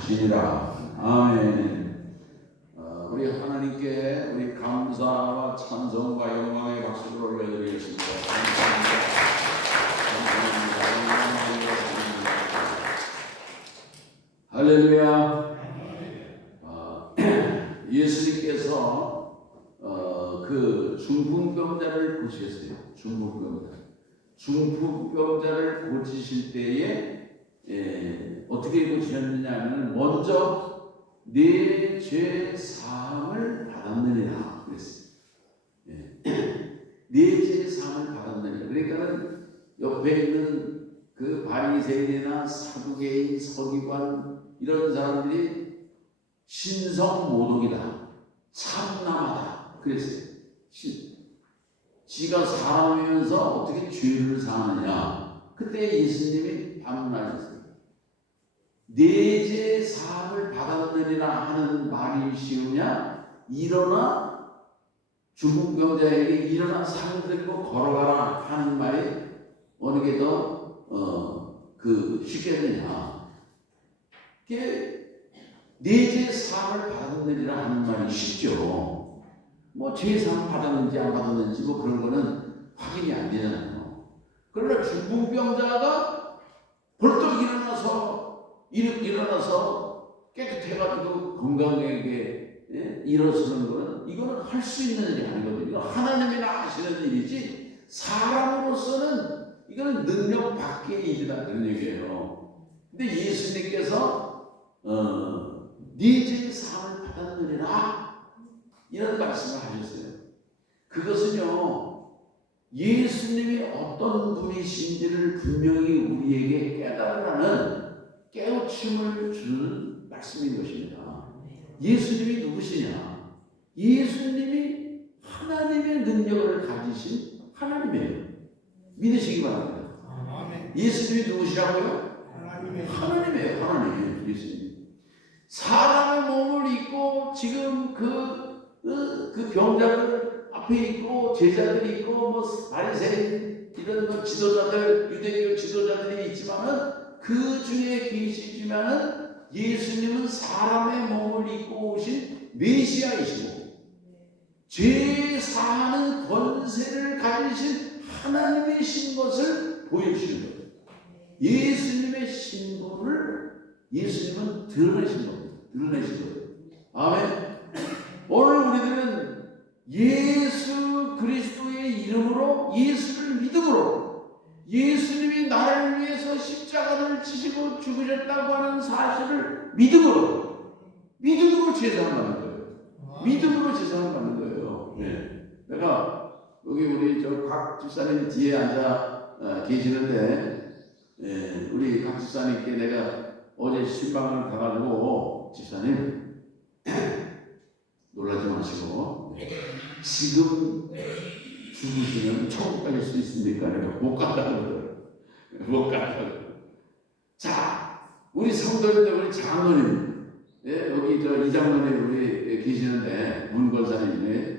하시니라. 아멘. 우리 하나님께 우리 감사와 찬송과 영광의 박수를 올려드리겠습니다. 할렐루야. 예수님께서 그 중풍병자를 고치셨어요. 중풍병자를 고치실 때에 어떻게 고치셨느냐 하면 먼저 내 죄 사함을 받았느니라 그랬어요. 내 죄 사함을 받았느니라. 그러니까는 옆에 있는 그 바리새인이나 사두개인, 서기관 이런 사람들이 신성모독이다, 참남하다 그랬어요. 지가 사람이면서 어떻게 죄를 사하느냐. 그때 예수님이 반문하셨어요. 내 죄 사함을 받았느니라 하는 말이 쉬우냐? 일어나 중풍병자에게 일어나 상을 들고 걸어가라 하는 말이 어느 게 더 쉽겠느냐? 내 죄 사함을 받았느니라 하는 말이 쉽죠. 뭐 죄 사함 받았는지 안 받았는지 뭐 그런 거는 확인이 안 되잖아요. 그러나 중풍병자가 벌떡 일어나서 깨끗해가지고 건강하게 일어서는 거는 이거는 할 수 있는 일이 아니거든요. 하나님이나 하시는 일이지 사람으로서는 이거는 능력 밖의 일이다 그런 얘기예요. 근데 예수님께서 네 죄 사함을 받았느니라 이런 말씀을 하셨어요. 그것은요 예수님이 어떤 분이신지를 분명히 우리에게 깨달으라는 깨우침을 주는 말씀인 것입니다. 예수님이 누구시냐? 예수님이 하나님의 능력을 가지신 하나님이에요. 믿으시기 바랍니다. 예수님이 누구시라고요? 하나님이에요. 하나님. 예수님. 사람의 몸을 입고 지금 그 병자들 앞에 있고 제자들이 있고 뭐 바리새인 이런 거 지도자들 유대교 지도자들이 있지만은 그 중에 계시지만은 예수님은 사람의 몸을 입고 오신 메시아이시고 죄 사하는 권세를 가지신 하나님이신 것을 보여주시는 거예요. 예수님의 신분을 예수님은 드러내신 겁니다. 드러내신 거예요. 아멘. 오늘 우리들은 예수 그리스도의 이름으로 예수를 믿음으로 예수님이 나를 위해서 십자가를 지시고 죽으셨다고 하는 사실을 믿음으로 제사를 받는 거예요. 믿음으로 제사를 받는 거예요. 내가 여기 우리 각 집사님 뒤에 앉아 계시는데 우리 각 집사님께 내가 어제 신방을 가가지고 집사님 놀라지 마시고 지금 죽으시면 천국 갈 수 있습니까? 내가 못 간다고 그래요. 못 간다고. 자, 우리 성도님들, 우리 장로님, 여기 이 장로님 우리 계시는데 문권사님이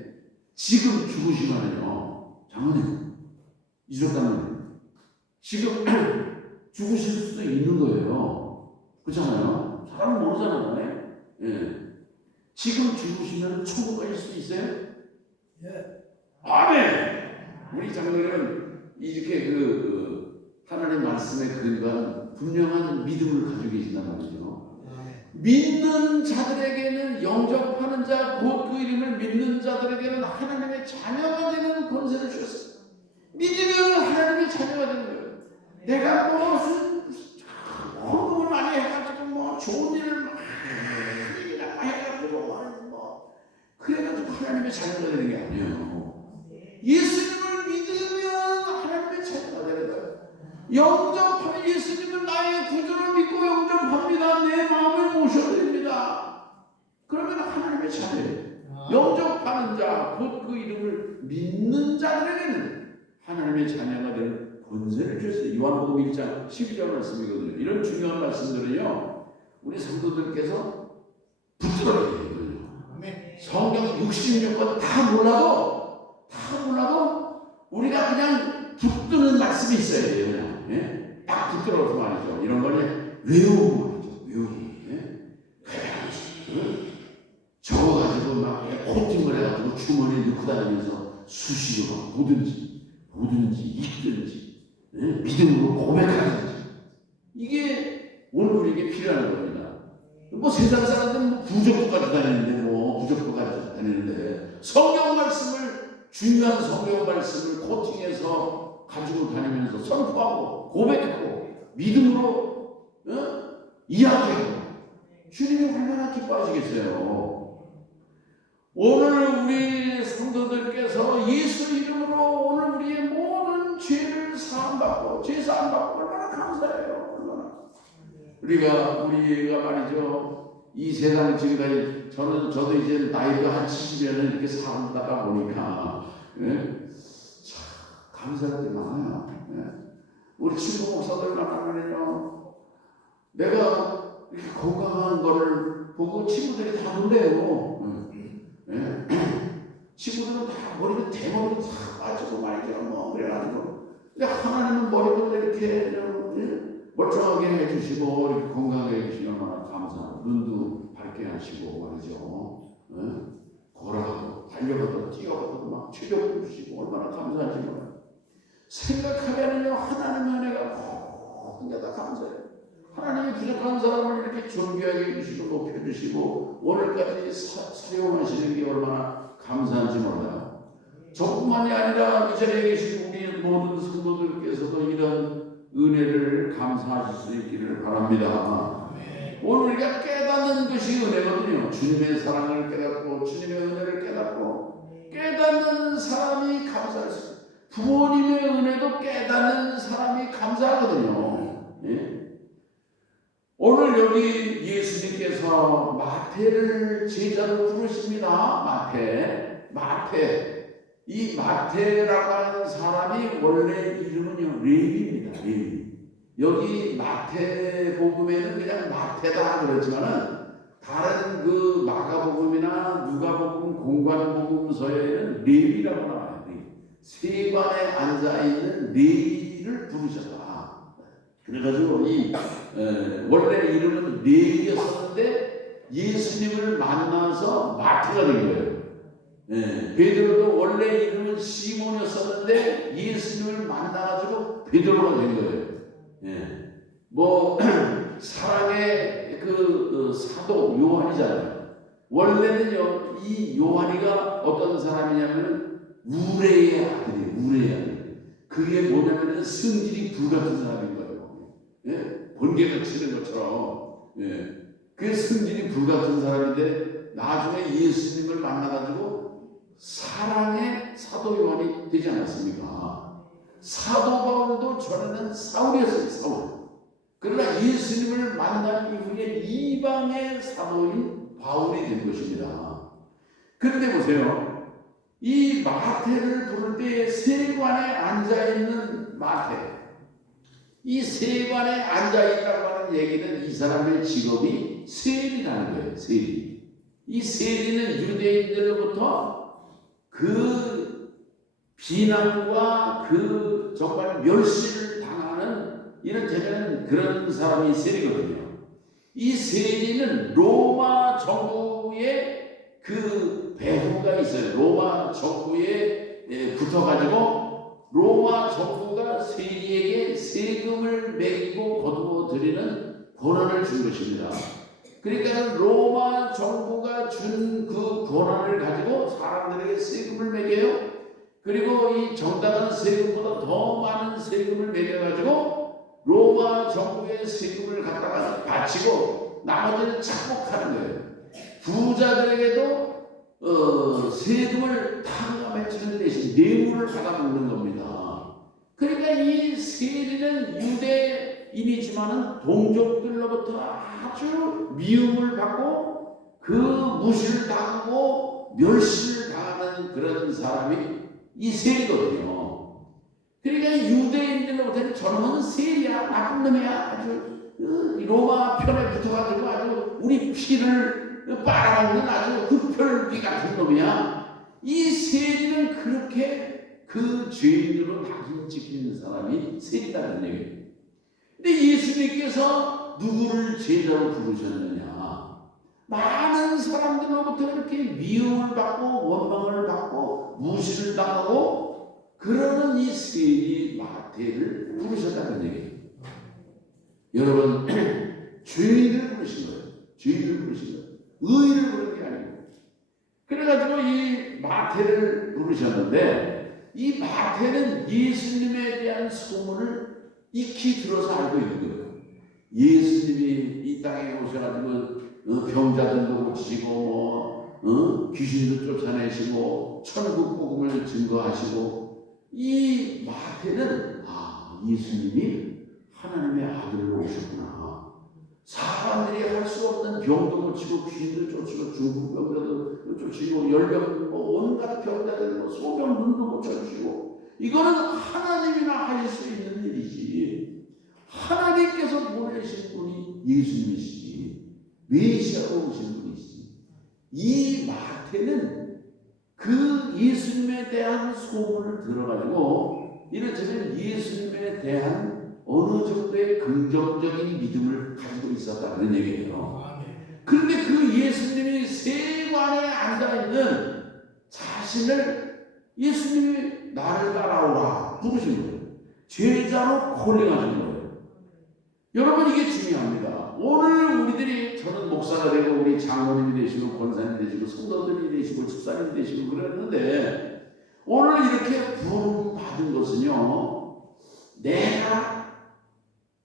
지금 죽으시면요, 장로님, 이석 장로님, 지금 죽으실 수도 있는 거예요. 그렇잖아요. 사람은 모르잖아요. 지금 죽으시면 천국 갈 수 있어요? 아멘. 우리 장로님은 이렇게 하나님 말씀에 근거한 분명한 믿음을 가지고 계신단 말이죠. 믿는 자들에게는 영접하는 자, 곧 그 이름을 믿는 자들에게는 하나님의 자녀가 되는 권세를 주셨어요. 믿으면 하나님의 자녀가 되는 거예요. 내가 무슨 헌금을 많이 해가지고 뭐 좋은 일을 많이 해가지고 그래가지고 하나님의 자녀가 되는 게 아니에요. 예수님을 믿으면 하나님의 자녀가 되는 거예요. 영접하면 예수님은 나의 구주를 믿고 영접합니다. 내 마음에 모셔야 됩니다. 그러면 하나님의 자녀예요. 영접하는 자, 곧 그 이름을 믿는 자들에게는 하나님의 자녀가 되는 권세를 주셨어요. 요한복음 1장 12절 말씀이거든요. 이런 중요한 말씀들은요 우리 성도들께서 붙들어야 되거든요. 성경 66권 다 몰라도 우리가 그냥 붙드는 말씀이 있어야 돼요. 딱 붙들어서 말이죠. 이런 걸 외우고 말이죠. 외우고. 가지고 주머니에 넣고 다니면서 수시로 보든지 읽든지 믿음으로 고백하든지 이게 오늘 우리에게 필요한 겁니다. 뭐 세상 사람들은 뭐 부적도 가지고 다니는데 성경 말씀을 중요한 성경 말씀을 코팅해서 가지고 다니면서 선포하고 고백하고 믿음으로 이야기하고 주님이 얼마나 기뻐하시겠어요. 오늘 우리 성도들께서 예수 이름으로 오늘 우리의 모든 죄를 사함받고 죄 사함받고 얼마나 감사해요. 얼마나 우리가 말이죠 이 세상 지금까지 저도 이제 나이가 한 70년을 이렇게 살다가 보니까 참 감사할 때 많아요. 우리 친구 목사들 만나면요 내가 이렇게 건강한 거를 보고 친구들이 다 놀래요. 친구들은 다 머리가 대머리로 다 빠지고 말이죠. 뭐 그래가지고 근데 하나님은 머리도 이렇게 멀쩡하게 해주시고 이렇게 건강하게 해주시면 얼마나 감사하고 눈도 밝게 하시고 말이죠. 걸어가고 달려가고 뛰어가고 막 체력도 주시고 얼마나 감사하지 몰라요. 생각하면은요 하나님의 은혜가 모든 다 감사해요. 하나님이 부족한 사람을 이렇게 존귀하게 해주시고 높여주시고 오늘까지 사용하시는 게 얼마나 감사한지 몰라요. 저뿐만이 아니라 이 자리에 계신 우리 모든 성도들께서도 이런 은혜를 감사하실 수 있기를 바랍니다. 오늘 우리가 깨닫는 것이 은혜거든요. 주님의 사랑을 깨닫고 주님의 은혜를 깨닫는 사람이 감사할 수 있어요. 부모님의 은혜도 깨닫는 사람이 감사하거든요. 오늘 여기 예수님께서 마태를 제자로 부르십니다. 마태. 이 마태라고 하는 사람이 원래 이름은요 레위입니다. 레위. 여기 마태복음에는 그냥 마태다 그렇지만은 다른 그 마가복음이나 누가복음, 공관복음서에는 레위라고 나와요. 세관에 앉아 있는 레위를 부르셨다. 그래가지고 이 원래 이름은 레위였었는데 예수님을 만나서 마태가 된 거예요. 베드로도 원래 이름은 시몬이었었는데 예수님을 만나가지고 베드로가 된 거예요. 뭐 사랑의 그 사도 요한이잖아요. 원래는요 이 요한이가 어떤 사람이냐면 우레의 아들이에요. 우레의 아들. 그게 뭐냐면 성질이 불같은 사람인 거예요. 번개가 치는 것처럼 그 성질이 불같은 사람인데 나중에 예수님을 만나가지고 사랑의 사도 요한이 되지 않았습니까? 사도 바울도 전에는 사울이었어요. 사울. 그러나 예수님을 만난 이후에 이방의 사도인 바울이 된 것입니다. 그런데 보세요. 이 마태를 부를 때 세관에 앉아있는 마태, 이 세관에 앉아있다고 하는 얘기는 이 사람의 직업이 세리라는 거예요. 세리. 이 세리는 유대인들로부터 그 비난과 그 정말 멸시를 당하는 이를테면 그런 사람이 세리거든요. 이 세리는 로마 정부의 그 배후가 있어요. 로마 정부에 붙어가지고 로마 정부가 세리에게 세금을 매기고 거두어 드리는 권한을 준 것입니다. 그러니까 로마 정부가 준 그 권한을 가지고 사람들에게 세금을 매겨요. 그리고 이 정당한 세금보다 더 많은 세금을 매겨가지고 로마 정부의 세금을 갖다가 바치고 나머지는 착복하는 거예요. 부자들에게도 세금을 탕감해주는 대신 뇌물을 받아먹는 겁니다. 그러니까 이 세리는 유대인이지만은 동족들로부터 아주 미움을 받고 그 무시를 당하고 멸시를 당하는 그런 사람이 이 세리거든요. 그러니까 유대인들로부터는 저놈은 세리야, 나쁜 놈이야, 아주 로마 편에 붙어가지고 아주 우리 피를 빨아먹는 아주 흡혈귀 같은 놈이야. 이 세리는 그렇게 그 죄인으로 낙인 찍히는 사람이 세리라는 얘기예요. 근데 예수님께서 누구를 제자로 부르셨느냐? 많은 사람들로부터 이렇게 미움을 받고 원망을 받고 무시를 당하고 그러는 이 세리 마태를 부르셨다는 얘기예요. 여러분 죄인을 부르신 거예요. 죄인을 부르신 거예요. 의인을 부른 게 아니고. 그래가지고 이 마태를 부르셨는데 이 마태는 예수님에 대한 소문을 익히 들어서 알고 있는 거예요. 예수님이 이 땅에 오셔가지고 병자들도 고치시고 귀신도 쫓아내시고 천국 복음을 증거하시고 이 마태는 예수님이 하나님의 아들로 오셨구나. 사람들이 할 수 없는 병도 고치고 귀신도 쫓고 중풍병자도 쫓으시고 열병 온갖 병자들 소병 눈도 고쳐주시고 이거는 하나님이나 하실 수 있는 일이지. 하나님께서 보내신 분이 예수님이시지. 메시아로 오신 분이시지. 이 마태는 그 예수님에 대한 소문을 들어가지고 이를테면 예수님에 대한 어느 정도의 긍정적인 믿음을 가지고 있었다 그런 얘기예요. 그런데 그 예수님이 세관에 앉아있는 자신을 예수님이 나를 따라오라 부르신 거예요. 제자로 콜링하신 거예요. 여러분 이게 중요합니다. 오늘 우리들이 저는 목사가 되고 우리 장로님이 되시고 권사님이 되시고 성도들이 되시고 집사님이 되시고 그랬는데 오늘 이렇게 부름 받은 것은요 내가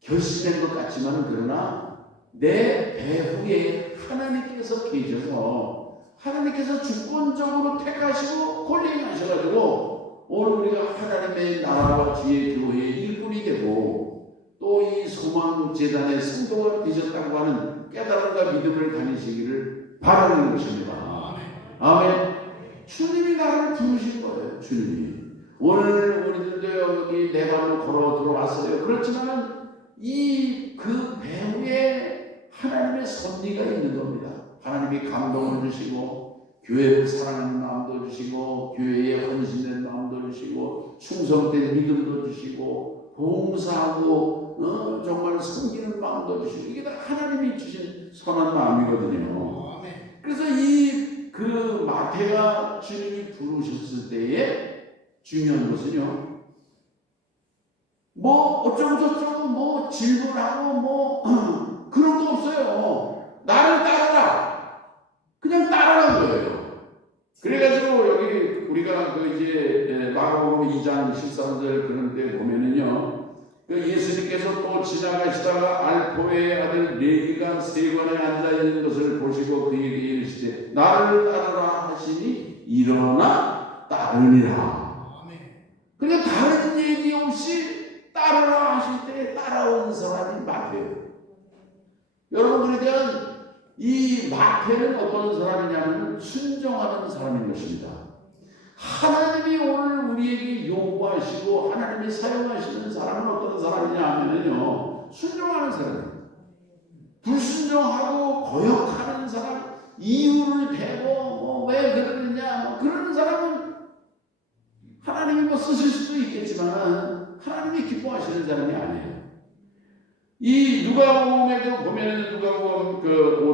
결심된 것 같지만 그러나 내 배후에 하나님께서 계셔서 하나님께서 주권적으로 택하시고 콜링하셔가지고 오늘 우리가 하나님의 나라와 주의 교회의 일꾼이 되고 또 이 소망재단의 성도가 되셨다고 하는 깨달음과 믿음을 다니시기를 바라는 것입니다. 아멘. 주님이 나를 부르신 거예요. 주님이. 오늘 우리들도 여기 내 발로 걸어 들어왔어요. 그렇지만 그 배후에 하나님의 섭리가 있는 겁니다. 하나님이 감동을 주시고 교회를 사랑하는 마음도 주시고 교회에 헌신된 마음도 주시고 충성된 믿음도 주시고 봉사하고 정말 섬기는 마음도 주시고 이게 다 하나님이 주신 선한 마음이거든요. 그래서 그 마태가 주님이 부르셨을 때에 중요한 것은요 뭐 어쩌고저쩌고 뭐 질문하고 뭐 그런 거 없어요. 나를 따라라. 그냥 따라간 거예요. 그래가지고 여기 우리가 이제 마가복음 2장 13절 그런 데 보면은요 그 예수님께서 또 지나가시다가 알포의 아들 레위가 세관에 앉아 있는 것을 보시고 그에게 이르시되 나를 따르라 하시니 일어나 따르니라. 그냥 다른 얘기 없이 따르라 하실 때 따라온 사람이 마태예요. 여러분 그러니까 이 마태는 어떤 사람이냐면 순종하는 사람인 것입니다. 하나님이 오늘 우리에게 요구하시고 하나님이 사용하시는 사람은 어떤 사람이냐 하면요 순종하는 사람입니다. 불순종하고 거역하는 사람, 이유를 대고 왜 그러느냐 그러는 사람은 하나님이 쓰실 수도 있겠지만 하나님이 기뻐하시는 사람이 아니에요. 이 누가복음에도 보면 누가복음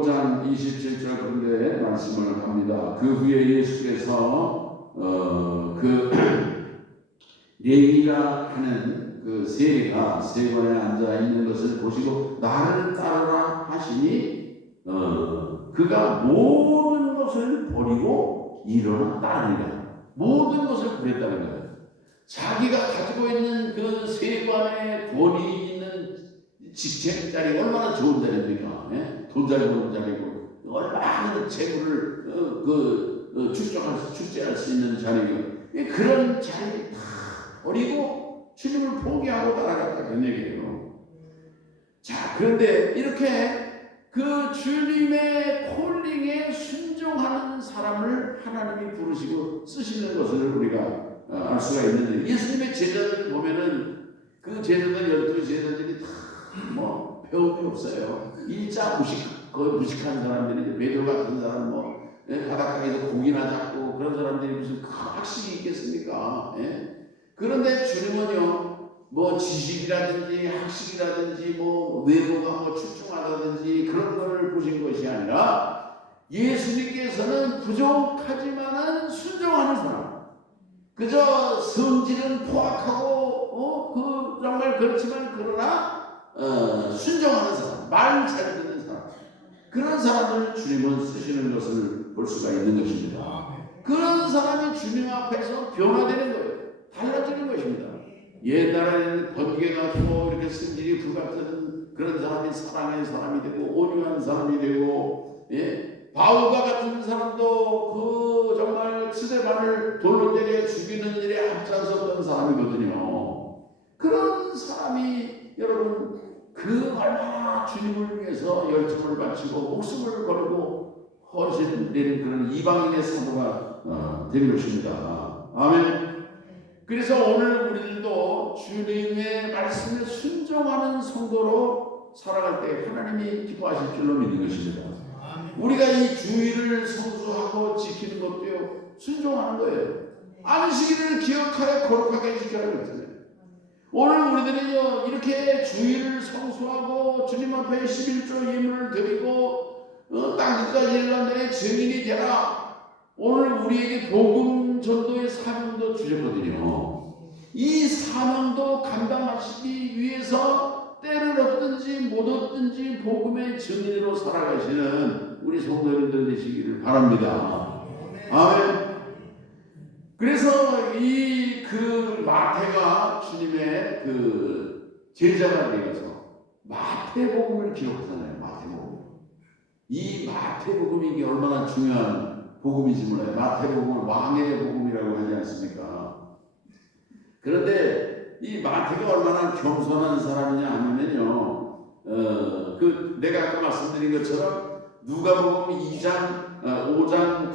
5장 27절 그런데 말씀을 합니다. 그 후에 예수께서 레위가 하는 그 세리가 세관에 앉아 있는 것을 보시고 나를 따르라 하시니 그가 모든 것을 버리고 일어나 따르니라. 모든 것을 버렸다는 거예요. 자기가 가지고 있는 그 세관의 권위 있는 직책 자리 얼마나 좋은 자리입니까? 돈 잘 버는 자리고 얼마나 재물을 축제할 수 있는 자리고 그런 자리 다 버리고 주님을 포기하고 따라갔다 그런 얘기예요. 자 그런데 이렇게 그 주님의 콜링에 순종하는 사람을 하나님이 부르시고 쓰시는 것을 우리가 알 수가 있는데 예수님의 제자들 보면은 그 제자들 12제자들이 다 뭐 배움이 없어요. 일자 무식한 사람들이 베드로 같은 사람 바닷가에서 고기나 잡고 그런 사람들이 무슨 학식이 있겠습니까? 그런데 주님은요 뭐 지식이라든지 학식이라든지 뭐 외모가 출중하다든지 그런 걸 보신 것이 아니라 예수님께서는 부족하지만은 순종하는 사람, 그저 성질은 포악하고 정말 그렇지만 그러나 순종하는 사람, 말 잘 듣는 사람, 그런 사람을 주님은 쓰시는 것을 볼 수가 있는 것입니다. 그런 사람이 주님 앞에서 변화되는 거예요. 달라지는 것입니다. 옛날에는 번개같고 이렇게 승질이 불같은 그런 사람이 사랑의 사람이 되고 온유한 사람이 되고, 바울과 같은 사람도 그 정말 스데반을 돌로 때려 죽이는 일에 앞장섰던 사람이거든요. 그런 사람이 여러분 그 얼마나 주님을 위해서 열정을 바치고 목숨을 걸고 헌신되는 그런 이방인의 사도가 된 것입니다. 아멘. 그래서 오늘 우리들도 주님의 말씀에 순종하는 성도로 살아갈 때 하나님이 기뻐하실 줄로 믿는 것입니다. 우리가 이 주의를 성수하고 지키는 것도요, 순종하는 거예요. 안식일을 기억하여 거룩하게 지켜라는 거잖아요. 오늘 우리들은요, 이렇게 주의를 성수하고 주님 앞에 11조 예물을 드리고 땅끝까지 일어나는 증인이 되라. 오늘 우리에게 복음 전도의 사명도 주셨거든요. 이 사명도 감당하시기 위해서 때를 얻든지 못 얻든지 복음의 증인으로 살아가시는 우리 성도님들 되시기를 바랍니다. 아멘. 그래서 그 마태가 주님의 그 제자가 되어서 마태복음을 기록하잖아요. 마태복음. 이 마태복음이 이게 얼마나 중요한 복음인지 몰라요. 마태복음은 왕의 복음이라고 하지 않습니까? 그런데 이 마태가 얼마나 겸손한 사람이냐 하면요, 내가 아까 말씀드린 것처럼 누가복음 2장 5장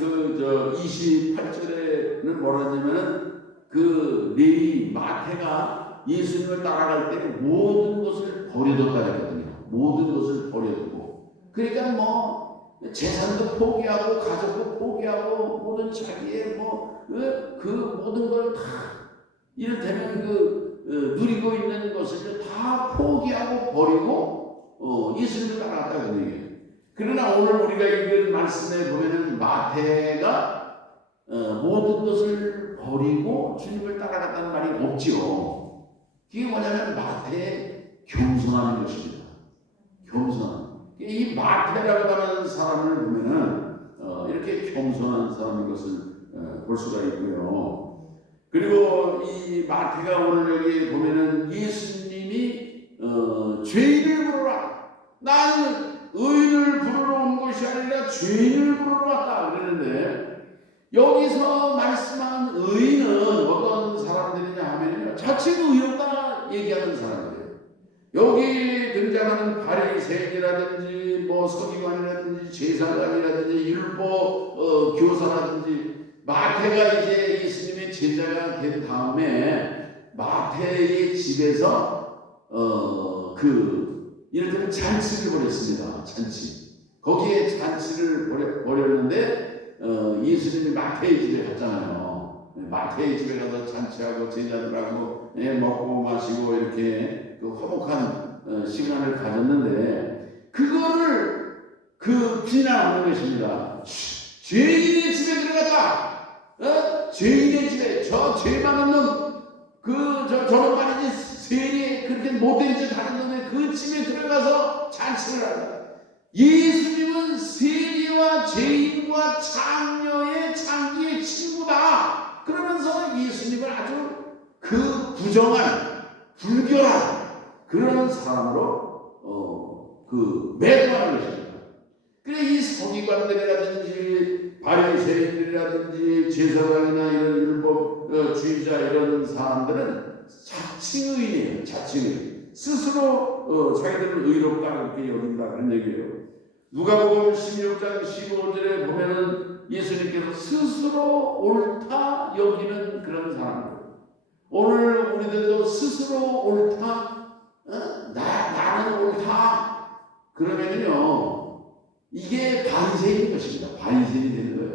28절에는 뭐라 하냐면은 그 레위 마태가 예수님을 따라갈 때 모든 것을 버려뒀다 했거든요. 모든 것을 버려두고, 그러니까 뭐 재산도 포기하고 가족도 포기하고 모든 자기의 그 모든 걸 다 이를테면 누리고 있는 것을 다 포기하고 버리고 예수님을 따라갔다고 얘기해요. 그러나 오늘 우리가 읽은 말씀에 보면은 마태가 모든 것을 버리고 주님을 따라갔다는 말이 없지요. 그게 뭐냐면 마태의 겸손함인 것입니다. 겸손함. 이 마태라고 하는 사람을 보면은 이렇게 겸손한 사람인 것을 볼 수가 있고요. 그리고 이 마태가 오늘 여기 보면은 예수님이 죄인을 부르라. 나는 의인을 부르러 온 것이 아니라 죄인을 부르러 왔다 그러는데, 여기서 말씀하는 의인은 어떤 사람들이냐 하면요, 자칭 의롭다 얘기하는 사람들이에요. 여기 등장하는 바리새인이라든지 뭐 서기관이라든지 제사장이라든지 율법 교사라든지, 마태가 이제 예수님의 제자가 된 다음에 마태의 집에서 이를테면 잔치를 벌였습니다. 잔치. 거기에 잔치를 벌였는데 예수님이 마태의 집에 갔잖아요. 마태의 집에 가서 잔치하고 제자들하고 먹고 마시고 이렇게 그 화목한 시간을 가졌는데, 그거를 비난하는 것입니다. 죄인의 집에 들어가다. 죄인의 집에 저 죄 많은 놈, 저런 말이지 세리 그렇게 못된 짓 하는 놈의 그 집에 들어가서 잔치를 한다. 예수님은 세리와 죄인과 장녀의 장기의 친구다. 그러면서 예수님을 아주 부정한 불결한 그런 사람으로 매도하는 것입니다. 그래 이 서기관들이라든지 바리새인들이라든지 제사장이나 이런 율법주의자 이런 사람들은 자칭의인이에요. 자칭의. 스스로 자기들은 의롭다 그렇게 여긴다 그런 얘기예요. 누가복음 16장 15절에 보면은 예수님께서 스스로 옳다 여기는 그런 사람들. 오늘 우리들도 스스로 옳다, 나는 옳다 그러면은요, 이게 바리새인인 것입니다. 바리새인이 되는 거예요.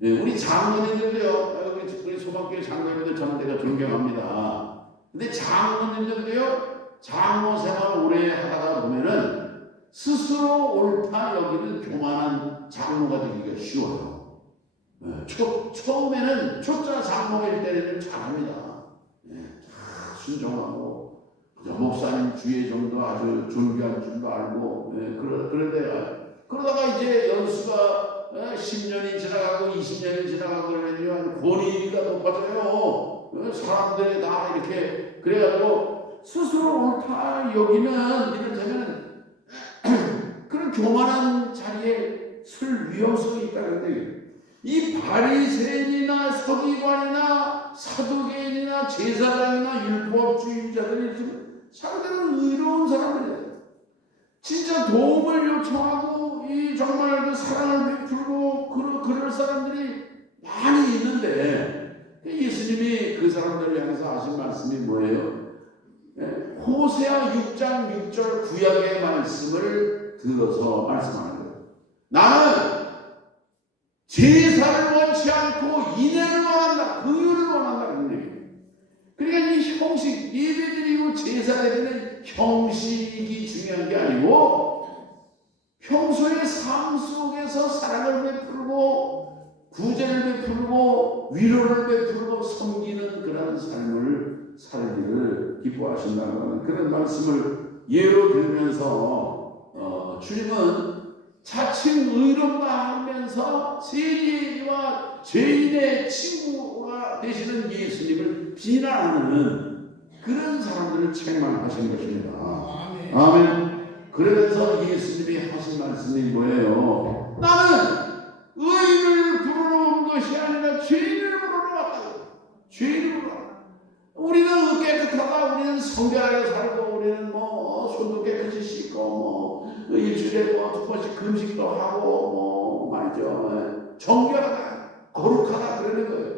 네, 우리 장로님들도요, 우리 소방교회 장로님들 저는 내가 존경합니다. 근데 장로님들도요, 장로 생활 오래 하다가 보면은 스스로 옳다 여기는 교만한 장로가 되기가 쉬워요. 처음에는 초짜 장로일 때는 잘합니다. 순종하고 목사님 주의 정도 아주 존귀한 줄도 알고 그러다가 이제 연수가 10년이 지나가고 20년이 지나가고 그러면요 권위가 높아져요. 사람들이 다 이렇게 그래가지고 스스로 옳다 여기는 이를테면 그런 교만한 자리에 설 위험성이 있다는데 이 바리새인이나 서기관이나 사두개인이나 제사장이나 율법주의자들이 좀 상대로 의로운 사람들이에요. 진짜 도움을 요청하고 이 정말 그 사랑을 베풀고 그럴 사람들이 많이 있는데 예수님이 그 사람들을 향해서 하신 말씀이 뭐예요? 호세아 6장 6절 구약의 말씀을 들어서 말씀하는 거예요. 나는 제사를 원치 않고 인애를 원한다. 긍휼을 원한다. 그러니까 이 형식, 예배드리고 제사드리는 형식이 중요한 게 아니고 평소의 삶 속에서 사랑을 베풀고 구제를 베풀고 위로를 베풀고 섬기는 그런 삶을 살기를 기뻐하신다는 그런 말씀을 예로 들면서 주님은 자칭 의롭다 하면서 세리와 죄인의 친구가 되시는 예수님을 비난하는 그런 사람들을 책망하신 것입니다. 아멘. 그러면서 예수님이 하신 말씀이 뭐예요? 나는 의인을 부르러 온 것이 아니라 죄인을 부르러 왔다. 죄인을 부르러 왔다. 우리는 깨끗하다. 우리는 성결하게 살고 우리는 손도 깨끗이 씻고 일주일에 2번씩 금식도 하고 말이죠. 정결하다. 거룩하다 그러는 거예요.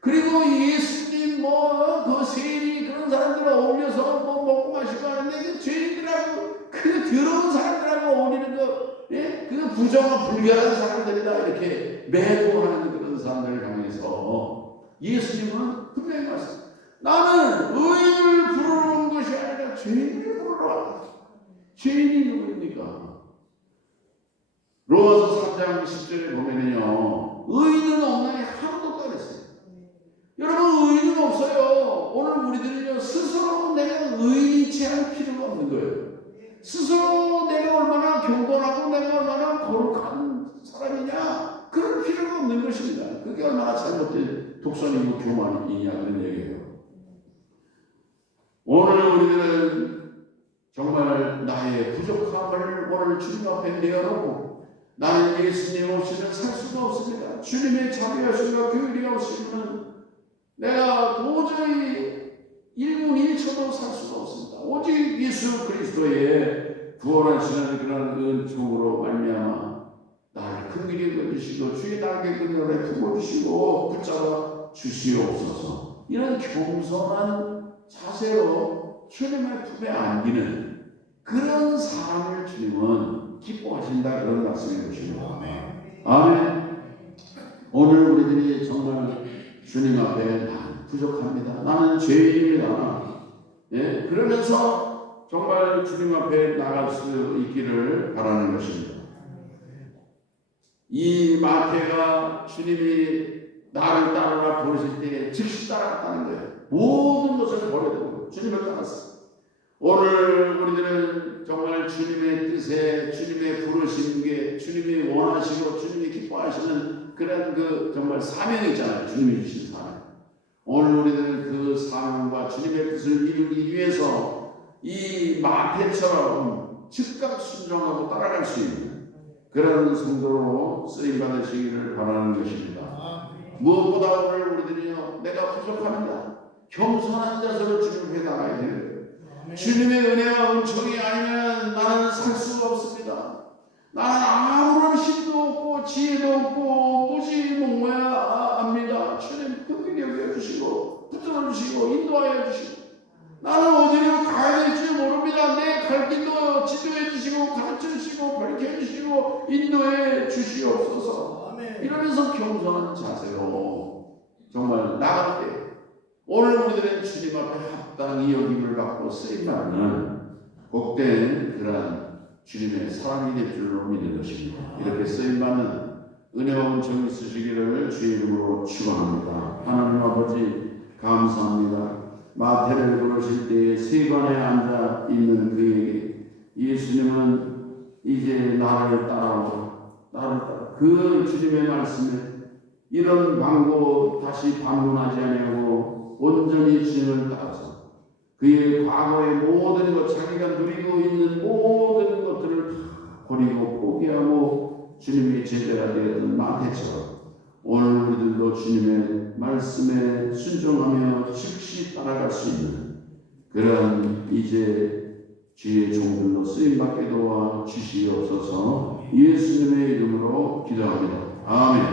그리고 예수님 그 세리 그런 사람들 어울려서 먹고 마시고 하는데 그 죄인들하고 그 더러운 사람들하고 어울리는 그 부정한 불결한 사람들이다 이렇게 매도하는 그런 사람들을 향해서 예수님은 분명히 말씀. 나는 의인을 부르러 온 것이 아니라 죄인을 부르러 왔다. 죄인이 누구입니까? 로마서 3장 10절에 보면은요 의인은 없나니 하나도 없어요. 여러분 의인은 없어요. 오늘 우리들은요 스스로 내가 의인이지 않을 필요가 없는 거예요. 스스로 내가 얼마나 경건하고 내가 얼마나 거룩한 사람이냐 그럴 필요가 없는 것입니다. 그게 얼마나 잘못된 독선이고 교만이냐 그런 얘기예요. 오늘 우리들은 정말 나의 부족함을 오늘 주님 앞에 내어놓고 나는 예수님 없이는 살 수가 없습니다. 주님의 자비하심과 교율이 없이는 내가 도저히 1분 1초도 살 수가 없습니다. 오직 예수 그리스도의 부활하시는 그런 은총으로 말미암아 나를 긍휼히 여겨주시고 주의 날개 그늘에 품어주시고 붙잡아 주시옵소서. 이런 겸손한 자세로 주님의 품에 안기는 그런 사람을 주님은 기뻐하신다 그런 말씀인 것입니다. 아멘. 오늘 우리들이 정말 주님 앞에 나는 부족합니다. 나는 죄인입니다. 그러면서 정말 주님 앞에 나갈 수 있기를 바라는 것입니다. 이 마태가 주님이 나를 따르라 부르실 때 즉시 따라갔다는 거예요. 모든 것을 버려두고 주님을 따랐어요. 오늘 우리들은 정말 주님의 뜻에 주님의 부르신 게 주님이 원하시고 주님이 기뻐하시는 그런 정말 사명이 있잖아요. 주님이 주신 사명. 오늘 우리들은 그 사명과 주님의 뜻을 이루기 위해서 이 마태처럼 즉각 순종하고 따라갈 수 있는 그런 성도로 쓰임받으시기를 바라는 것입니다. 무엇보다 오늘 우리들이요 내가 부족합니다. 겸손한 자세로 주님 앞에 나가야 돼요. 주님의 은혜와 은총이 아니면 나는 살 수가 없습니다. 나는 아무런 힘도 없고 지혜도 없고 무지몽매야 합니다. 주님 긍휼히 여겨주시고 붙들어주시고 인도하여 주시고 나는 어디로 가야 될지 모릅니다. 내 갈 길도 지도해 주시고 가르쳐 주시고 밝혀 주시고 인도해 주시옵소서. 이러면서 겸손한 자세로 정말 나갈 때 오늘 우리들은 주님 앞에 합당히 여김을 받고 쓰임받는 복된 그러한 주님의 사랑이 될 줄로 믿는 것입니다. 이렇게 쓰임 받는 은혜와 은총이 있으시기를 주의 이름으로 축원합니다. 하나님 아버지 감사합니다. 마태를 부르실 때에 세관에 앉아 있는 그에게 예수님은 이제 나를 따라오라. 나를 따라. 그 주님의 말씀에 이런 광고 다시 방문하지 아니하고 온전히 주님을 따라서 그의 과거의 모든 것, 자기가 누리고 있는 모든 것들을 버리고 포기하고 주님의 제자가 되었던 마태처럼 오늘 우리들도 주님의 말씀에 순종하며 즉시 따라갈 수 있는 그런 이제 주의 종들로 쓰임받게 도와 주시옵소서. 예수님의 이름으로 기도합니다. 아멘.